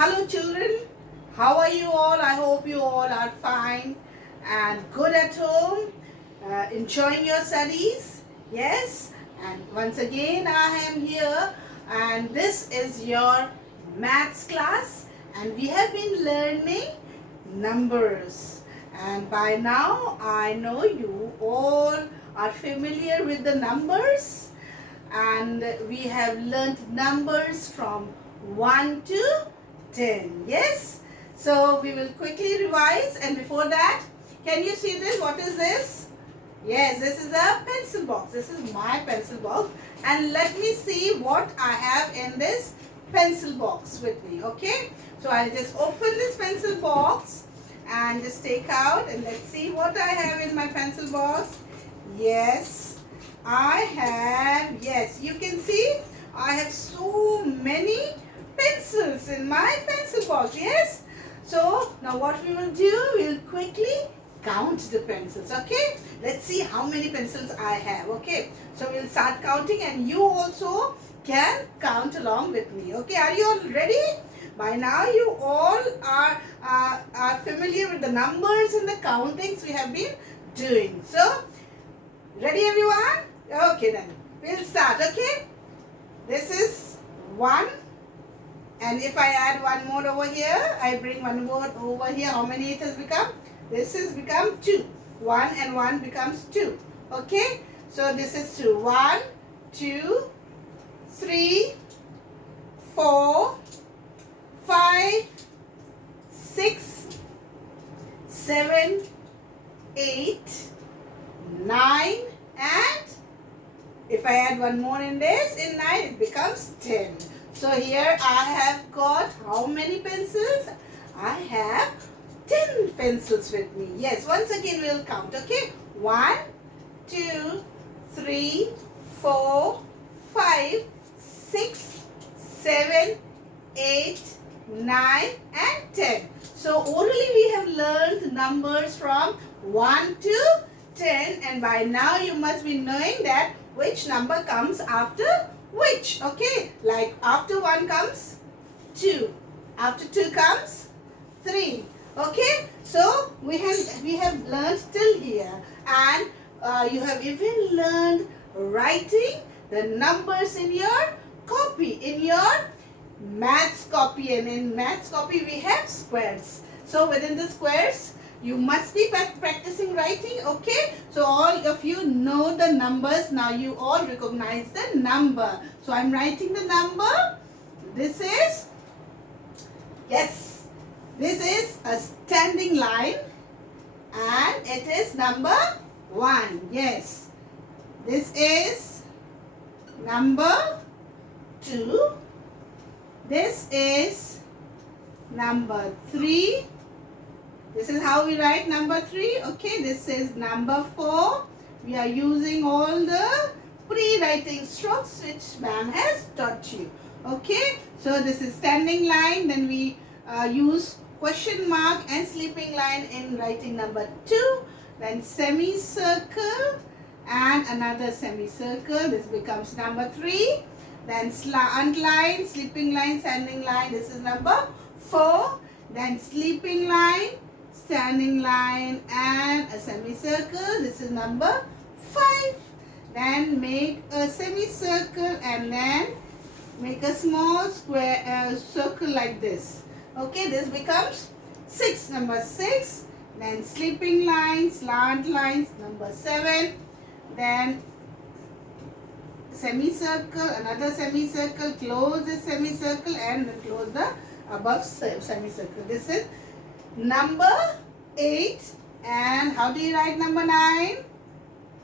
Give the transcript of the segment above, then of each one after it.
Hello children, how are you all? I hope you all are fine and good at home, enjoying your studies. Yes, and once again I am here and this is your maths class and we have been learning numbers. And by now I know you all are familiar with the numbers and we have learned numbers from 1 to 10. Yes, so we will quickly revise, and before that, can you see this? What is this? Yes, this is a pencil box. This is my pencil box, and let me see what I have in this pencil box with me. Okay, so I'll just open this pencil box and just take out, and let's see what I have in my pencil box. Yes, I have, yes, you can see I have so many pencils in my pencil box. Yes, so now what we will do, we will quickly count the pencils. Okay, let's see how many pencils I have. Okay, so we'll start counting and you also can count along with me. Okay, are you all ready? By now you all are familiar with the numbers and the countings we have been doing. So ready everyone? Okay, then we'll start. Okay, this is 1, and if I add one more over here, I bring one more over here, how many it has become? This has become 2. 1 and 1 becomes 2. Okay, so this is 2. 1, 2, 3, 4, 5, 6, 7, 8, 9, and if I add one more in this, in 9 it becomes 10. So here I have got how many pencils? I have 10 pencils with me. Yes, once again we will count. Okay, 1, 2, 3, 4, 5, 6, 7, 8, 9 and 10. So orally we have learned numbers from 1 to 10, and by now you must be knowing that which number comes after which. Okay, like after 1 comes 2, after 2 comes 3. Okay, so we have learned till here, and you have even learned writing the numbers in your copy, in your maths copy, and in maths copy we have squares. So within the squares you must be practicing writing. Okay, so all of you know the numbers. Now you all recognize the number. So I'm writing the number. This is, yes, this is a standing line and it is number 1. Yes, this is number 2. This is number 3. This is how we write number 3. Okay, this is number 4. We are using all the pre-writing strokes which ma'am has taught you. Okay, so this is standing line. Then we use question mark and sleeping line in writing number 2. Then semicircle and another semicircle. This becomes number 3. Then slant line, sleeping line, standing line. This is number 4. Then sleeping line, standing line and a semicircle. This is number 5. Then make a semicircle and then make a small square circle like this. Okay, this becomes 6. Number 6. Then sleeping line, slant lines, number 7. Then semicircle, another semicircle, close the semicircle and close the above semicircle. This is number 8. And how do you write number 9?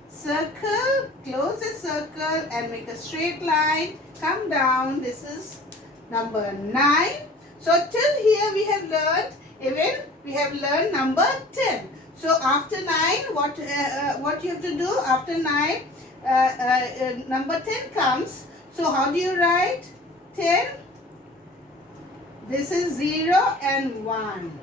Circle, close the circle and make a straight line, come down. This is number 9. So till here we have learned, even we have learned number 10. So after 9, what you have to do after 9, number 10 comes. So how do you write 10? This is 0 and 1.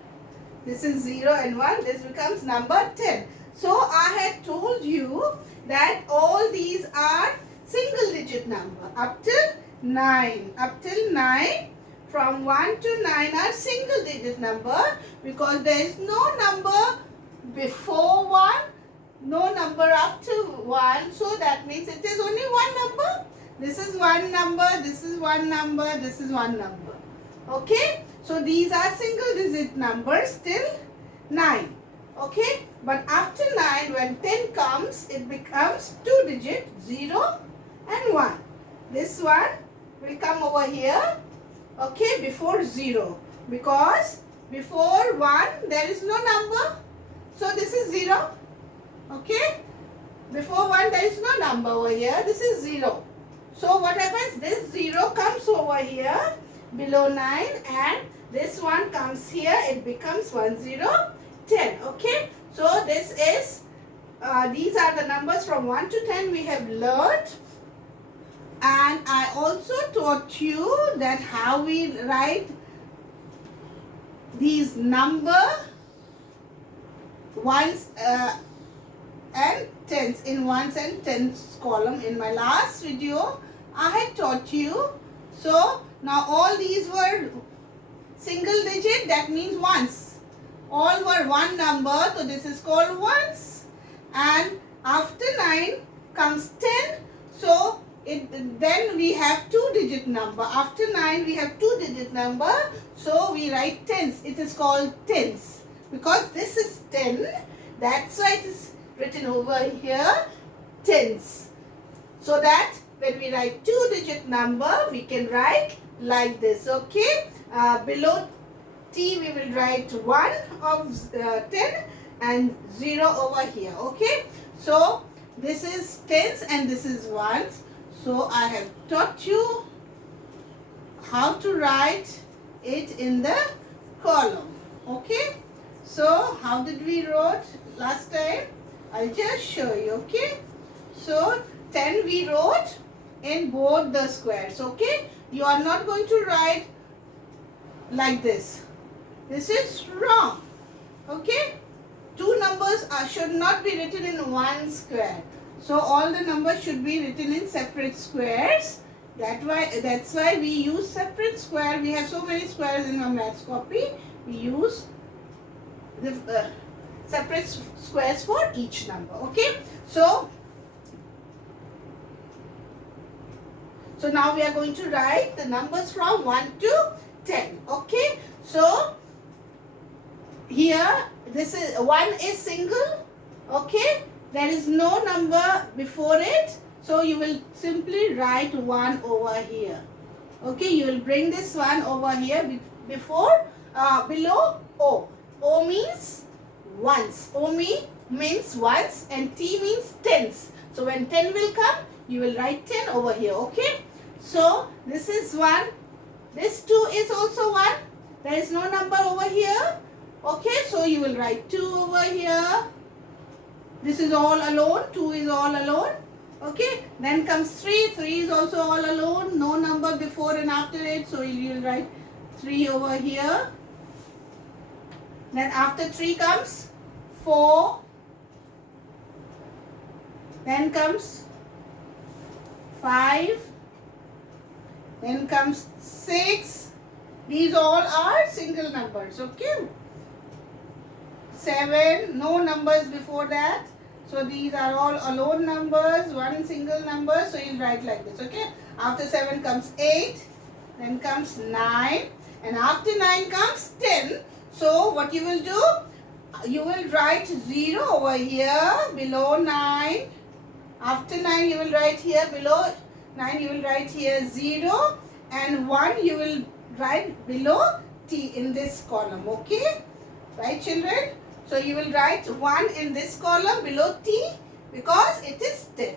This is 0 and 1. This becomes number 10. So I had told you that all these are single digit number up till 9. Up till 9 from 1 to 9 are single digit number because there is no number before 1, no number after 1. So that means it is only one number. This is one number, this is one number, this is one number. Okay. So these are single digit numbers till 9. Okay. But after 9, when 10 comes, it becomes 2 digit, 0 and 1. This one will come over here. Okay, before 0, because before 1 there is no number, so this is 0. Okay, before 1 there is no number over here, this is 0. So what happens, this 0 comes over here below 9 and this one comes here, it becomes 1, 0, 10. Okay, so this is these are the numbers from 1 to 10 we have learned. And I also taught you that how we write these number ones and tens in ones and tens column in my last video. I had taught you. So now all these were single digit, that means ones. All were one number, so this is called ones. And after 9 comes 10. So then we have 2-digit number. After 9 we have 2-digit number. So we write tens. It is called tens. Because this is 10. That's why it is written over here tens. So that when we write 2-digit number, we can write like this. Okay. Below T we will write 1 of 10 and 0 over here. Okay. So this is tens and this is ones. So I have taught you how to write it in the column. Okay. So how did we wrote last time? I'll just show you. Okay. So 10 we wrote in both the squares. Okay. You are not going to write like this. This is wrong. Okay. Two numbers should not be written in one square. So all the numbers should be written in separate squares. That's why we use separate square. We have so many squares in our maths copy. We use the separate squares for each number. Okay. So now we are going to write the numbers from 1 to 10. Okay. So here this is 1 is single. Okay. There is no number before it. So you will simply write 1 over here. Okay. You will bring this one over here before below O. O means ones. O means ones and T means tens. So when 10 will come, you will write 10 over here. Okay. So this is 1. This 2 is also 1. There is no number over here. Okay. So you will write 2 over here. This is all alone. 2 is all alone. Okay. Then comes 3. 3 is also all alone. No number before and after it. So you will write 3 over here. Then after 3 comes 4. Then comes 5. Then comes 6. These all are single numbers. Okay. 7. No numbers before that. So these are all alone numbers. One single number. So you'll write like this. Okay. After 7 comes 8. Then comes 9. And after 9 comes 10. So what you will do? You will write 0 over here below 9. After 9 you will write here below 9 you will write here 0 and 1 you will write below T in this column. Okay. Right, children? So you will write 1 in this column below T because it is 10.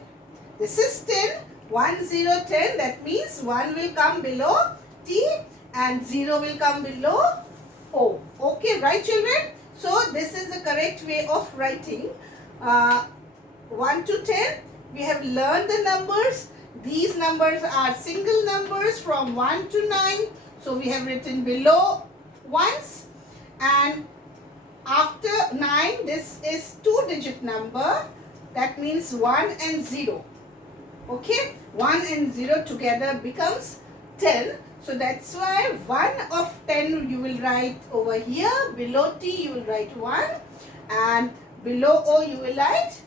This is 10. 1, 0, 10. That means 1 will come below T and 0 will come below O. Okay, right, children? So this is the correct way of writing 1 to 10. We have learned the numbers. These numbers are single numbers from 1 to 9. So we have written below ones. And after 9, this is 2-digit number. That means 1 and 0. Okay. 1 and 0 together becomes 10. So that's why 1 of 10 you will write over here. Below T you will write 1 and below O you will write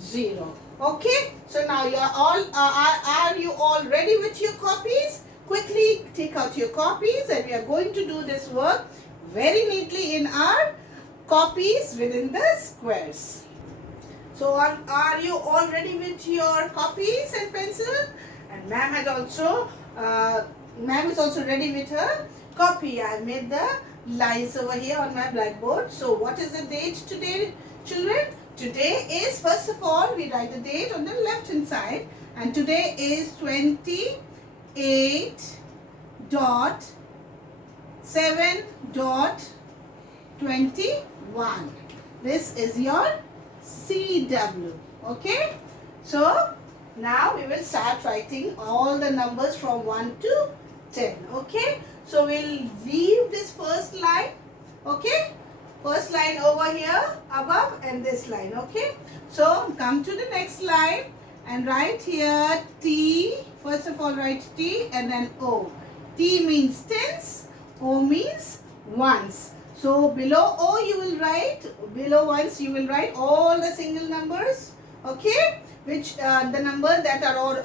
0. Okay, so now you are you all ready with your copies? Quickly take out your copies and we are going to do this work very neatly in our copies within the squares. So are you all ready with your copies and pencil? And ma'am is also ready with her copy. I made the lines over here on my blackboard. So what is the date today, children? Today is, first of all, we write the date on the left hand side, and today is 28.7.21. This is your CW. Okay, so now we will start writing all the numbers from 1 to 10. Okay, so we'll leave this first line. Okay, first line over here above and this line. Okay, so come to the next line and write here T. First of all write T and then O. T means tens, O means ones. So below O you will write, below ones you will write all the single numbers. Okay, which the numbers that are all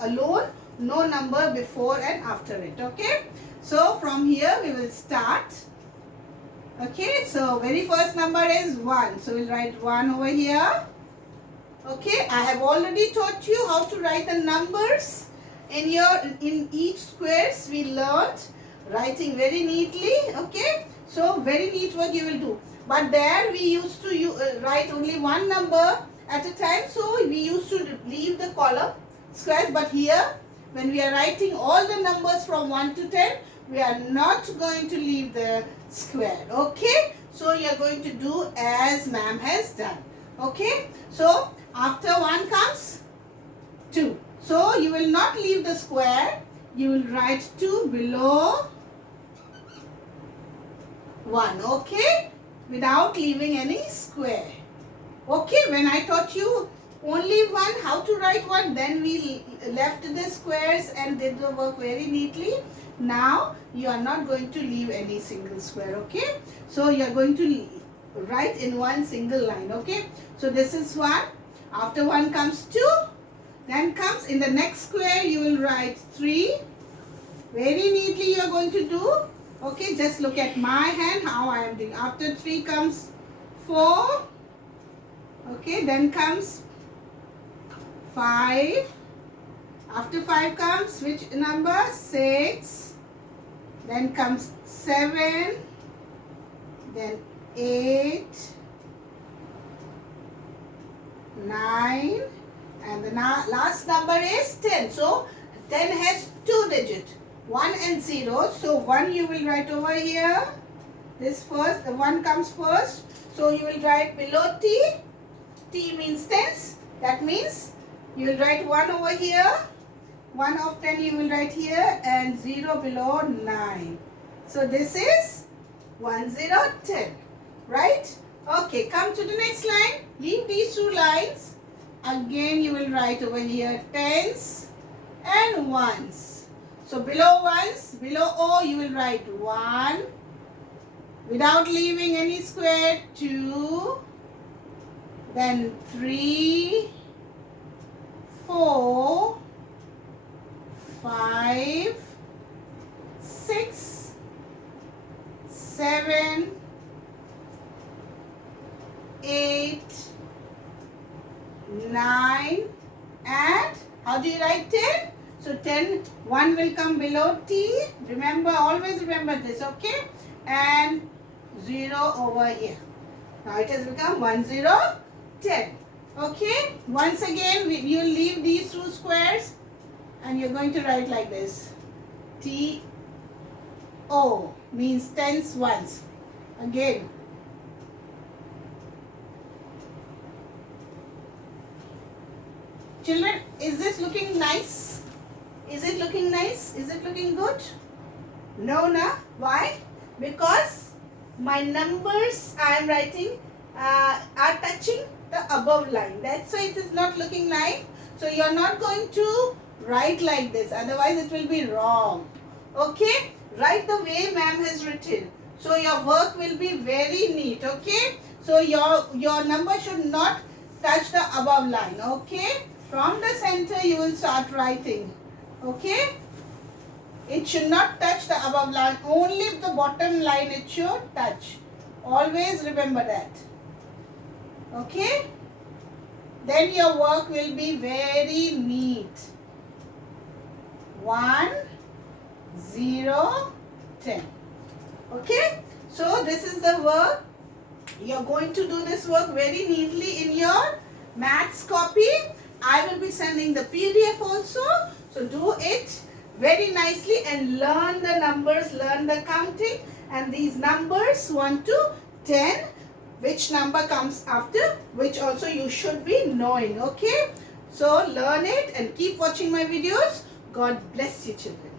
alone, no number before and after it. Okay, so from here we will start. Okay, so very first number is 1. So we'll write 1 over here. Okay, I have already taught you how to write the numbers in each squares. We learned writing very neatly. Okay, so very neat work you will do. But there we used to write only one number at a time. So we used to leave the column squares. But here when we are writing all the numbers from 1 to 10, we are not going to leave the square. Okay, so you are going to do as ma'am has done. Okay, so after 1 comes 2. So you will not leave the square. You will write 2 below 1. Okay, without leaving any square. Okay, when I taught you only 1, how to write 1, then we left the squares and did the work very neatly. Now you are not going to leave any single square. Okay, so you are going to write in one single line. Okay, so this is 1. After 1 comes 2. Then comes in the next square you will write 3. Very neatly you are going to do. Okay, just look at my hand how I am doing. After 3 comes 4. Okay, then comes 5. After 5 comes which number? 6. Then comes 7. Then 8. 9. And the last number is 10. So 10 has 2 digits, 1 and 0. So 1 you will write over here. This first, the 1 comes first. So you will write below T. T means tens. That means you will write 1 over here. 1 of 10 you will write here and 0 below 9. So this is 1, 0, 10. Right? Okay, come to the next line. Leave these 2 lines. Again you will write over here tens and ones. So below ones, below O you will write 1. Without leaving any square, 2. Then 3, 4, 5, 6, 7, 8, 9, and how do you write 10? So 10, 1 will come below T. Remember, always remember this, okay? And 0 over here. Now it has become 1, 0, 10. Okay? Once again, you leave these 2 squares and you're going to write like this. T, O means tens, ones. Again. Children, is this looking nice? Is it looking nice? Is it looking good? No, na? Why? Because my numbers I am writing are touching the above line. That's why it is not looking nice. So you are not going to Write like this, otherwise it will be wrong. Okay, write the way ma'am has written, so your work will be very neat. Okay, so your number should not touch the above line. Okay, from the center you will start writing. Okay, it should not touch the above line, only the bottom line it should touch. Always remember that. Okay, then your work will be very neat. 1, 0, 10. Okay, so this is the work. You're going to do this work very neatly in your maths copy. I will be sending the PDF also. So do it very nicely and learn the numbers, learn the counting, and these numbers 1 to 10, which number comes after which also you should be knowing. Okay, so learn it and keep watching my videos. God bless you, children.